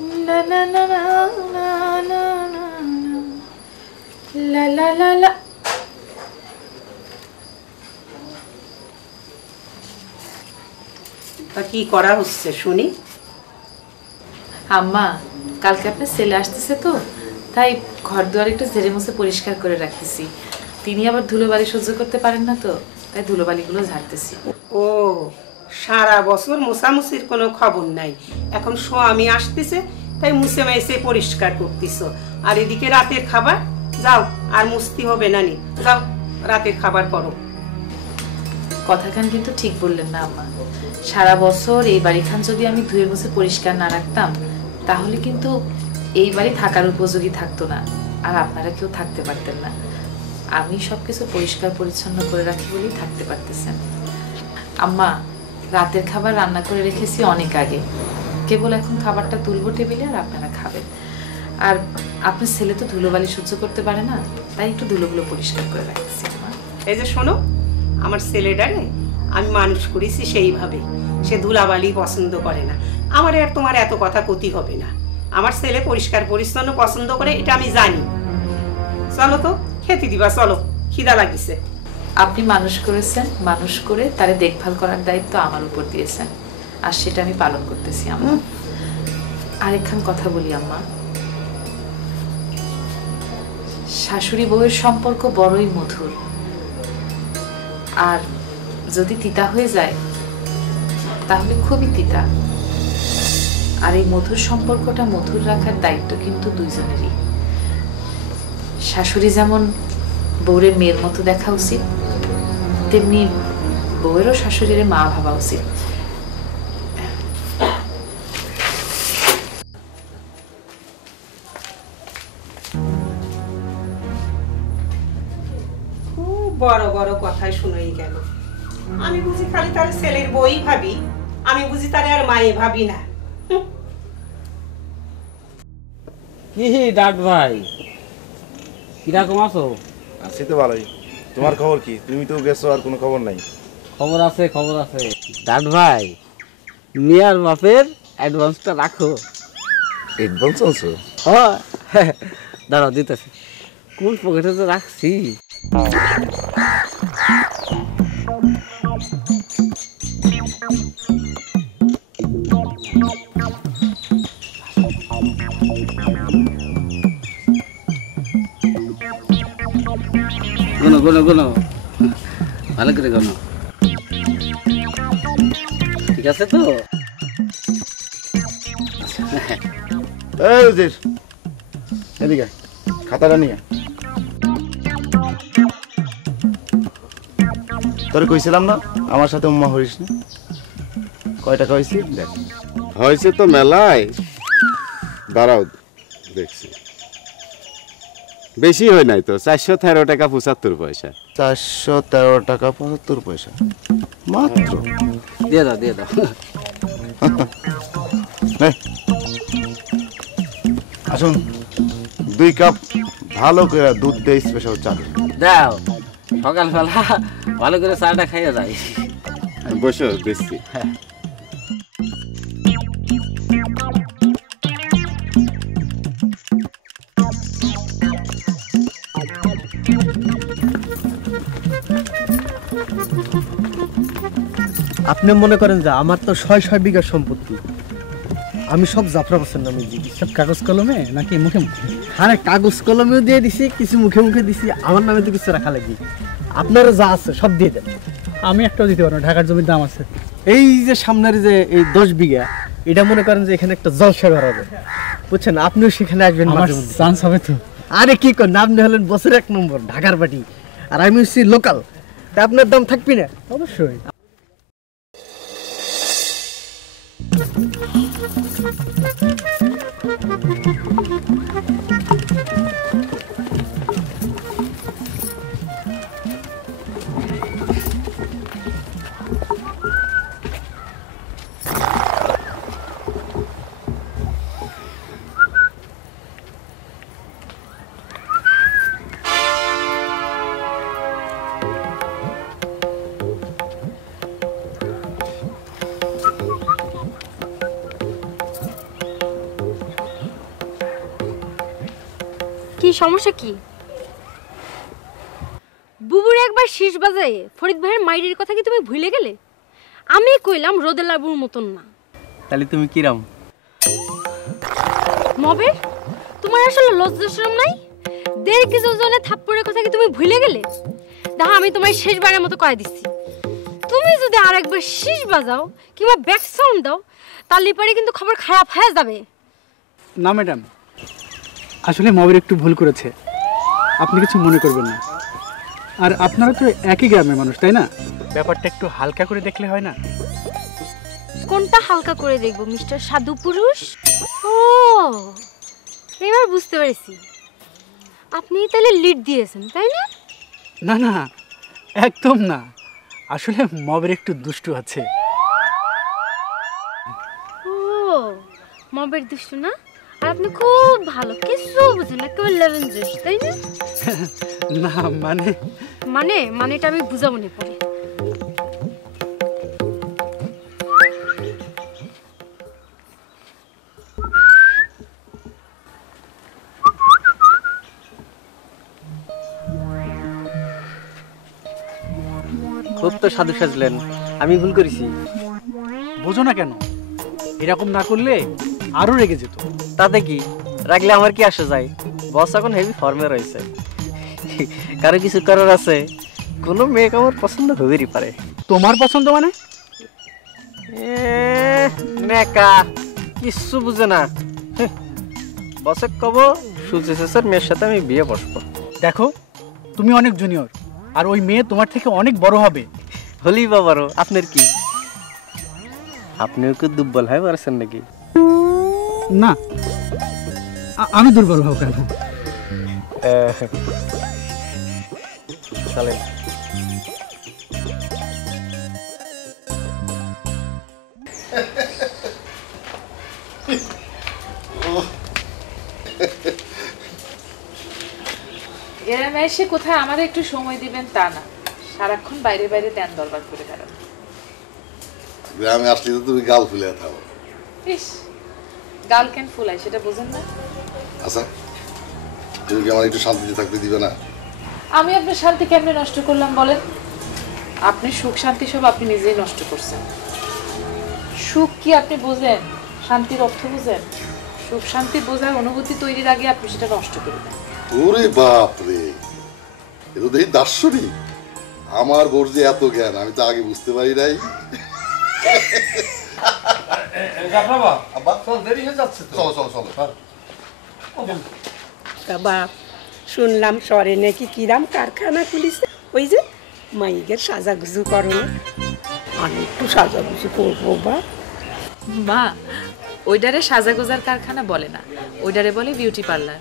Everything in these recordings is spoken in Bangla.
না না না না না না না লা লা লা লা। তা কি করা হচ্ছে শুনি? আম্মা, কালকে আপনার ছেলে আসতেছে তো, তাই ঘর দুয়ার একটু ঝেড়ে মুছে পরিষ্কার করে রাখতেছি। তিনি আবার ধুলোবালি সহ্য করতে পারেন না তো, তাই ধুলোবালিগুলো ঝাড়তেছি। ও, সারা বছর মোছামুছির কোনো খবর নাই, এখন স্বামী আসতেছে তাই মুছে মেছে পরিষ্কার করতেছ। আর এদিকে রাতের খাবার, যাও আর মুছতে হবে না নি, যাও রাতের খাবার করো। কথাখান কিন্তু ঠিক বললেন না আম্মা। সারা বছর এই বাড়িখান যদি আমি ধুয়ে মুছে পরিষ্কার না রাখতাম, তাহলে কিন্তু এই বাড়ি থাকার উপযোগী থাকতো না, আর আপনারা কেউ থাকতে পারতেন না। আমি সবকিছু পরিষ্কার পরিচ্ছন্ন করে রাখি বলেই থাকতে পারতেছেন। আম্মা, রাতের খাবার রান্না করে রেখেছি অনেক আগে, কেবল এখন খাবারটা তুলবো টেবিলে আর আপনারা খাবেন। আর আপনার ছেলে তো ধুলোবালি সহ্য করতে পারে না, তাই একটু ধুলোগুলো পরিষ্কার করে রাখতেছি আম্মা। এই যে শোনো, আমার ছেলেটারে আমি মানুষ করেছি সেইভাবে, সে ধুলাবালি পছন্দ করে না। আমার আর তোমার এত কথা ক্ষতি হবে না, আমার ছেলে পরিষ্কার পরিচ্ছন্ন পছন্দ করে, এটা আমি জানি। চলো তো খেতে দিবা, চলো, খিদা লাগিছে। আপনি মানুষ করেছেন, মানুষ করে তারে দেখভাল করার দায়িত্ব আমার উপর দিয়েছেন, আর সেটা আমি পালন করতেছি আম্মা। আরেকখান কথা বলি আম্মা, শাশুড়ি বউয়ের সম্পর্ক বড়ই মধুর, আর যদি তিতা হয়ে যায় তাহলে খুবই তিতা। আর এই মধুর সম্পর্কটা মধুর রাখার দায়িত্ব কিন্তু দুইজনেরই। শাশুড়ি যেমন বউরের মেয়ের মতো দেখা উচিত, তেমনি বউয়েরও শাশুড়ির মা ভাবা উচিত। খুব বড় বড় কথাই শুনেই গেল। আমি বুঝি খালি তার ছেলের বই ভাবি, আমি বুঝি তার আর মায়ে ভাবি না। কি ডাক ভাই, কিরকম আছো? আছি তো ভালোই। তোমার খবর কি? তুমি তো গেছো, আর কোনো খবর নাই। খবর আছে, খবর আছে। ডাক ভাই, মিয়ার বাপের অ্যাডভান্সটা রাখো। অ্যাডভান্স আনছো? হ্যাঁ, দাঁড়াও দিতেছি। কোন পকেটে তো রাখছি। গোনো গোনো গোনো, ভালো করে গোনো। ঠিক আছে তো? এই উজির, এদিকে খাতাটা নিয়ে। তোরে কইছিলাম না আমার সাথে উম্মা হরিস না? কয় টাকা হয়েছে দেখ। হয়েছে তো মেলায়, দাঁড়াও দেখছি। বেশি হয় নাই তো, 413 টাকা 75 পয়সা। 413 টাকা 75 পয়সা মাত্র। দিয়ে দাও, দিয়ে দাও। আসুন, 2 কাপ ভালো করে দুধ দিয়ে স্পেশাল চা দিন। দাও, সকালবেলা ভালো করে চাটা খাইয়ে যাই। বসো দিচ্ছি। আপনি মনে করেন যে আমার তো 6 বিঘা সম্পত্তি, আমি সব জাফরা হোসেন নামে দিই। সব কাগজ কলমে নাকি মুখে মুখে? হ্যাঁ, কাগজ কলমেও দিয়ে দিছি, কিছু মুখে মুখে দিছি, আমার নামে তো কিছু রাখা লাগবে। আপনারা যা আছে সব দিয়ে দেন। আমি একটাও দিতে পারবো না, ঢাকার জমির দাম আছে। এই যে সামনের যে এই 10 বিঘা, এটা মনে করেন যে এখানে একটা জলসা ঘর হবে, বুঝছেন? আপনিও সেখানে আসবেন আমার মাঝে মধ্যে। চান্স হবে তো? আরে কি করেন, আপনি হলেন বছরে 1 নম্বর ঢাকার বাটি, আর আমি হচ্ছি লোকাল, তা আপনার দাম থাকবি না? অবশ্যই। কি সমস্যা কি? বুবুর একবার শীষ বাজায় ফরিদ ভাইয়ের মাইরের কথা কি তুমি ভুলে গেলে? আমি কইলাম রোদে লাবুর মতন না। তাহলে তুমি কিরাম? মবে তোমার আসলে লজ্জা শরম নাই? দেড় কেজি ওজনের থাপ্পড়ের কথা কি তুমি ভুলে গেলে? দেখো আমি তোমায় শেষবারের মতো কয়ে দিচ্ছি, তুমি যদি আরেকবার শীষ বাজাও কিংবা ব্যাক সাউন্ড দাও তাহলে পরে কিন্তু খবর খারাপ হয়ে যাবে। না ম্যাডাম, আসলে মবির একটু ভুল করেছে, আপনি কিছু মনে করবেন না। আর আপনারা তো একই গ্রামের মানুষ, তাই না? ব্যাপারটা একটু হালকা করে দেখলে হয় না? কোনটা হালকা করে দেখবো মিস্টার সাধু পুরুষ? ও এবার বুঝতে পেরেছি, আপনি তাহলে লিড দিয়েছেন তাই না? না না, একদম না। আসলে মবের একটু দুষ্টু আছে। ও মবের দুষ্টু না? আর আপনি খুব ভালো, কিছু বুঝেন একেবারে লেভেল জোশ তাই না? না মানে মানেটা আমি বুঝাবো না পরে। খুব তো সাধু সাজলেন, আমি ভুল করেছি। বোঝো না কেন? এরকম না করলে আরো রেগে যেত। তাতে কি, রাখলে আমার কি আসে যায়? বস এখন হেভি ফর্মে রয়েছে, কারো কিছু করার আছে? কোনো মেয়েকে আমার পছন্দ হবেরই পারে। তোমার পছন্দ মানে? নেকা কিচ্ছু বুঝে না। বসে কব সুচি শেষের মেয়ের সাথে আমি বিয়ে বসবো। দেখো, তুমি অনেক জুনিয়র, আর ওই মেয়ে তোমার থেকে অনেক বড় হবে। হলেই বা বড়, আপনার কি? আপনিও কি দুর্বল হয়ে পারছেন নাকি? না, আমি দুর্বল হব কেন? চলেন। গ্রামে এসে কোথায় আমার একটু সময় দিবেন তা না, সারাক্ষণ বাইরে বাইরে দেন দরবার করে বেড়ান। গ্রামে আসলে তো তুমি গাল ফুলে থাকো। ইস, গাল কেন ফুলাই সেটা বোঝেন না? আচ্ছা, তুমি কি আমার একটু শান্তিতে থাকতে দিবে না? আমি আপনার শান্তি কেমনে নষ্ট করলাম বলেন? আপনি সুখ শান্তি সব আপনি নিজেই নষ্ট করছেন। সুখ কি আপনি বোঝেন? শান্তির অর্থ বোঝেন? সুখ শান্তি বোঝার অনুভূতি তৈরির আগে আপনি সেটা নষ্ট করে দেন। ওরে বাপ রে, এ তো দেখি দার্শনিক। আমার বোর যে এত জ্ঞান, আমি তো আগে বুঝতে পারি নাই। বাপ শুনলাম শহরে নাকি কিরাম কারখানা খুলিছে, ওই যে মাইকের সাজাগুজু করো না? আমি একটু সাজাগুজু করবো বা। মা, ওইটারে সাজাগোজার কারখানা বলে না, ওইটারে বলে বিউটি পার্লার।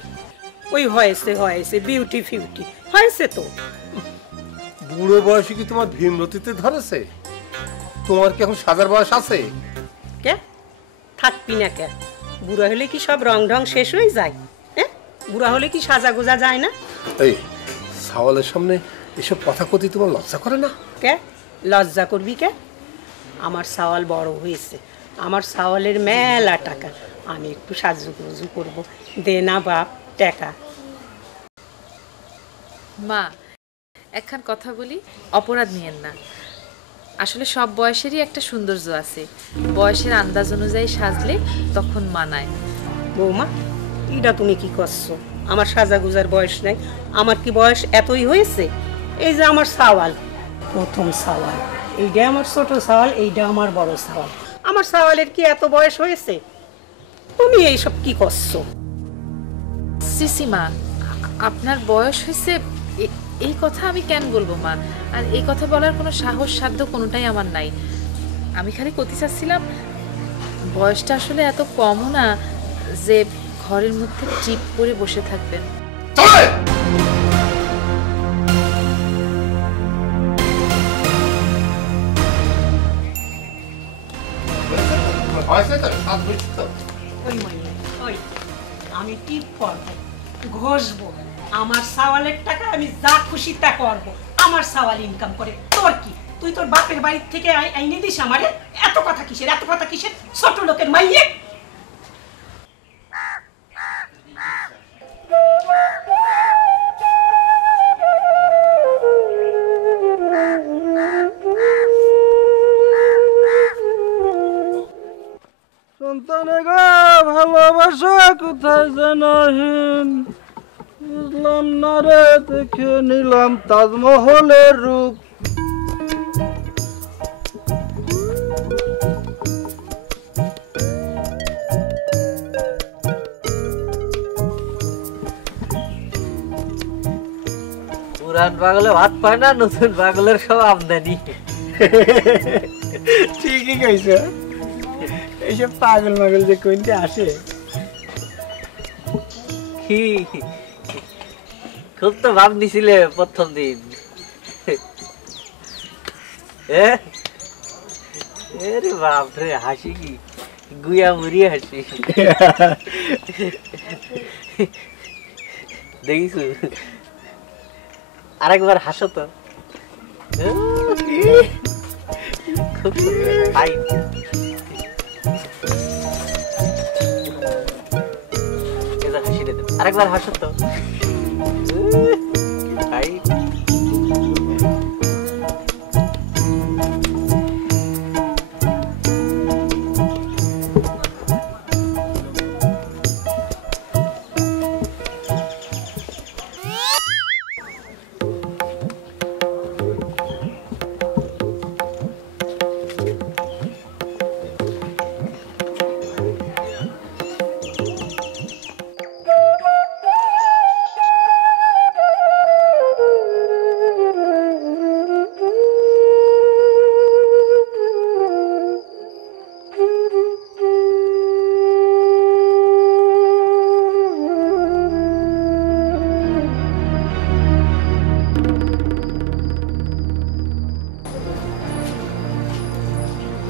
ওই হয়েছে বিউটি ফিউটি হয়েছে তো। বুড়ো বয়সে কি তোমার ভীমরতিতে ধরেছে? তোমার কি এখন সাজার বয়স আছে? কে থাকবি না কে? বুড়া হলে কি সব রং ঢং শেষ হয়ে যায়? হ্যাঁ, বুড়া হলে কি সাজা গোজা যায় না? এই সাওয়ালের সামনে এসব কথা কথি তোমার লজ্জা করে না? কে লজ্জা করবি কে? আমার সাওয়াল বড় হয়েছে, আমার সাওয়ালের মেলা টাকা, আমি একটু সাজুগুজু করবো, দে না বাপ টাকা। মা, একখান কথা বলি, অপরাধ নিয়েন না। আসলে সব বয়সেরই একটা সৌন্দর্য আছে, বয়সের আন্দাজ অনুযায়ী সাজলে তখন মানায়। বৌমা, এটা তুমি কি করছো? আমার সাজাগুজার বয়স নাই, আমার কি বয়স এতই হয়েছে? এই যে আমার সাওয়াল, প্রথম সাওয়াল, এইটা আমার ছোট সাওয়াল, এইটা আমার বড় সাওয়াল। আমার সাওয়ালের কি এত বয়স হয়েছে? তুমি এইসব কি করছো? সিসিমা, আপনার বয়স হয়েছে এই কথা আমি কেন বলবো মা? আর এই কথা বলার কোনো সাহস সাধ্য কোনোটাই আমার নাই। আমি খালি কতি চাচ্ছিলাম, বয়সটা আসলে এত কমও না যে ঘরের মধ্যে টিপ করে বসে থাকবেন। আমি টিপ করবো, ঘষবো, আমার সাওয়ালের টাকা আমি যা খুশি তা করবো। আমার সাওয়াল ইনকাম করে, তোর কি? তুই তোর বাপের বাড়ির থেকে আইনে দিস আমারে? এত কথা কিসের, এত কথা কিসের? ছোট লোকের মাইয়ে। সন্তানে গো ভালোবাসা কোথায় জানাহীন, বুঝলাম না রে দেখে নিলাম তাজমহলের রূপ। পুরান পাগলে ভাত পায় না, নতুন পাগলের সব আমদানি। ঠিকই কইছ, এইসব পাগল মাগল যে কোনটা আসে। কি খুব তো ভাব নিছিলে প্রথম দিন। আরে বাপ রে, হাসি কি গুয়া মুড়ি হাসি। দেখিস আরেকবার হাসো তো। খুব ফাইন। আরেকবার হাসো তো।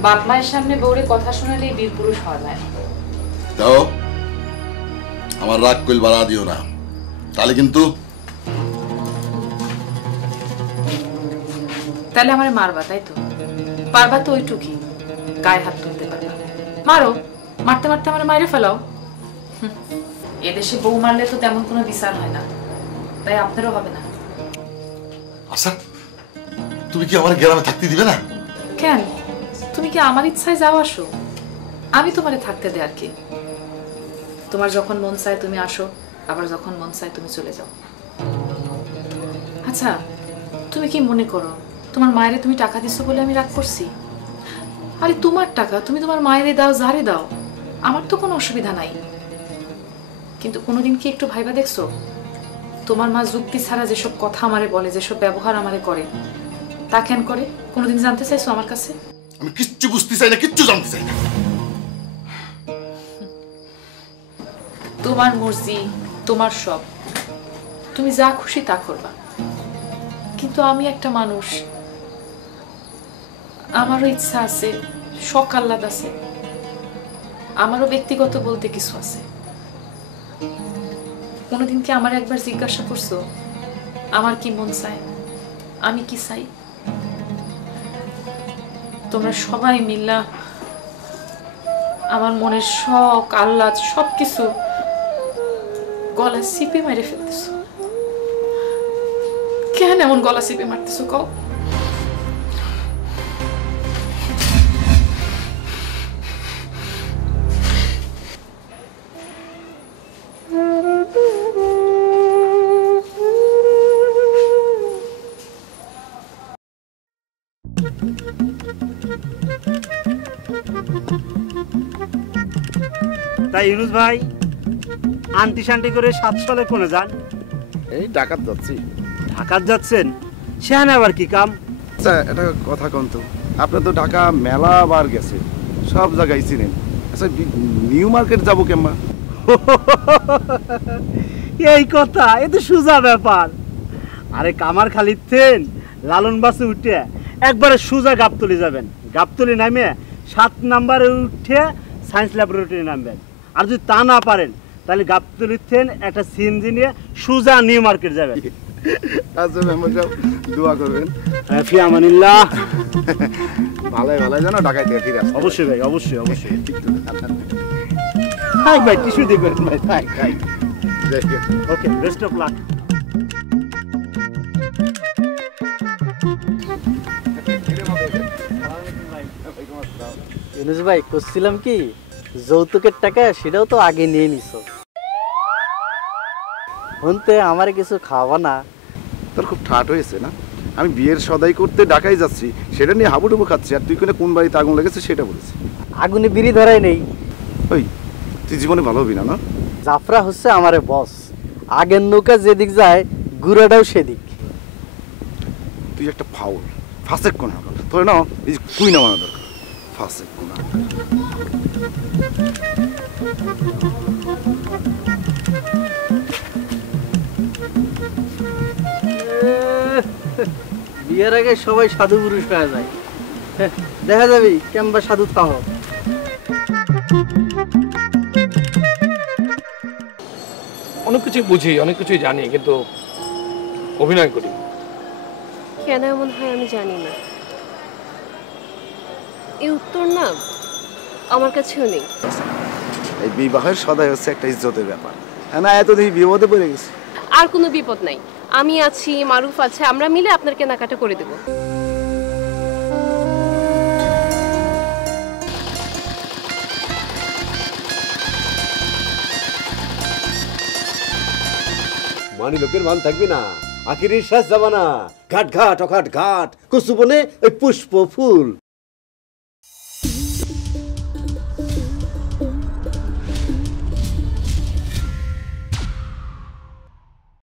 বাপ মায়ের সামনে বউরে কথা শোনালে বীর পুরুষ হওয়া যায় না। দাও, আমার রাগ কইল বাড়া দিও না, তাহলে কিন্তু। তাহলে আমারে মারবা, তাই তো? পারবা তো ওইটুকি, গায়ে হাত তুলতে পারবা। মারো, মারতে মারতে আমার মাইরে ফেলাও। এদেশে বউ মারলে তো তেমন কোনো বিচার হয় না, তাই আপনারও হবে না। আচ্ছা, তুমি কি আমার গ্রামে থাকতে দিবে না? কেন, তুমি কি আমার ইচ্ছায় যাও আসো? আমি তোমারে থাকতে দে আর কি। তোমার যখন মন চায় তুমি আসো, আবার যখন মন চায় তুমি চলে যাও। আচ্ছা, তুমি কি মনে করো তোমার মায়েরে তুমি টাকা দিছো বলে আমি রাগ করছি? আরে তোমার টাকা, তুমি তোমার মায়েরে দাও, যারে দাও, আমার তো কোনো অসুবিধা নাই। কিন্তু কোনোদিন কি একটু ভাইবা দেখছো তোমার মা যুক্তি ছাড়া যেসব কথা আমারে বলে, যেসব ব্যবহার আমারে করে, তা কেন করে? কোনোদিন জানতে চাইছো আমার কাছে? আমি কিচ্ছু বুঝতে চাই না, কিচ্ছু জানতে চাই না। তোমার মর্জি, তোমার সব, তুমি যা খুশি তা করবা। কিন্তু আমি একটা মানুষ, আমারও ইচ্ছা আছে, শখ আহ্লাদ আছে, আমারও ব্যক্তিগত বলতে কিছু আছে। কোনোদিন কি আমার একবার জিজ্ঞাসা করছো আমার কি মন চায়, আমি কি চাই? তোমরা সবাই মিল্লা আমার মনের শখ আহ্লাদ সবকিছু গলা চিপে মেরে ফেলতেছো। কেন এমন গলা চিপে মারতেছো কও? তাই ইউনুস ভাই আন্টি শান্তি করে 7 সালে কোনে যান? এই ডাকাত যাচ্ছি। ঢাকাত যাচ্ছেন? সেখানে আবার কি কাম? আচ্ছা, এটা কথা কন তো, আপনি তো ঢাকা মেলা বার গেছে, সব জায়গায় চিনেন। আচ্ছা, নিউ মার্কেট যাবো কেমন? এই কথা, এ তো সোজা ব্যাপার। আরে কামার খালির থেন লালন বাসে উঠে একবারে সোজা গাবতলি যাবেন। গাবতলি নামে 7 নম্বরে উঠে সায়েন্স ল্যাবরেটরি নামবেন। আর যদি তা না পারেন তাহলে গাবতলির থেন একটা সিএনজি নিয়ে সোজা নিউ মার্কেট যাবেন। আচ্ছা মেম্বার সাহেব, দোয়া করবেন। ফি আমানিল্লাহ। ভালোই ভালোই জানো ঢাকায় থেকে ফিরে আসতে। অবশ্যই ভাই, অবশ্যই অবশ্যই। হাই ভাই, টিস্যু দেখবেন ভাই। High high, okay, best of luck. Yunus ভাই, করছিলাম কি যৌতুকের টাকা সেটাও তো আগে নিয়ে নিছো। হনতে আমারে কিছু খাওয়াবা না? তোর খুব ঠাট হয়েছে না? আমি বিয়ের সদাই করতে ঢাকায় যাচ্ছি, সেটা নিয়ে হাবুডুবু খাচ্ছি, আর তুই কোন বাড়িতে আগুন লেগেছে সেটা বলেছি। আগুনে বিড়ি ধরাই নেই। ওই তুই জীবনে ভালো হবি না না? জাফরা হচ্ছে আমারে বস, আগের নৌকা যেদিক যায় গুড়াটাও সেদিক। তুই একটা ফাউল ফাসেক কোন হবে তোর না, এই যে কুই নামানো দরকার। ফাসেক কোন বিয়ের আগে সবাই সাধু পুরুষ হয়ে যায়, দেখা যাবি কেমবা সাধু থাও। অনেক কিছুই বুঝি, অনেক কিছুই জানি, কিন্তু অভিনয় করি। কেন এমন হয় আমি জানি না, এই উত্তর না আমার কাছেও নেই। এই বিবাহের সদাই হচ্ছে একটা ইজ্জতের ব্যাপার, না এত দেখি বিপদে পড়ে গেছে। আর কোনো বিপদ নাই, আমি আছি, মারুফ আছে, আমরা মিলে আপনার কেনাকাটা করে দেব। মানি লোকের মান থাকবে না, আখির শ্বাস যাবা না। ঘাট ঘাট অঘাট ঘাট কুসুবনে ওই পুষ্প ফুল।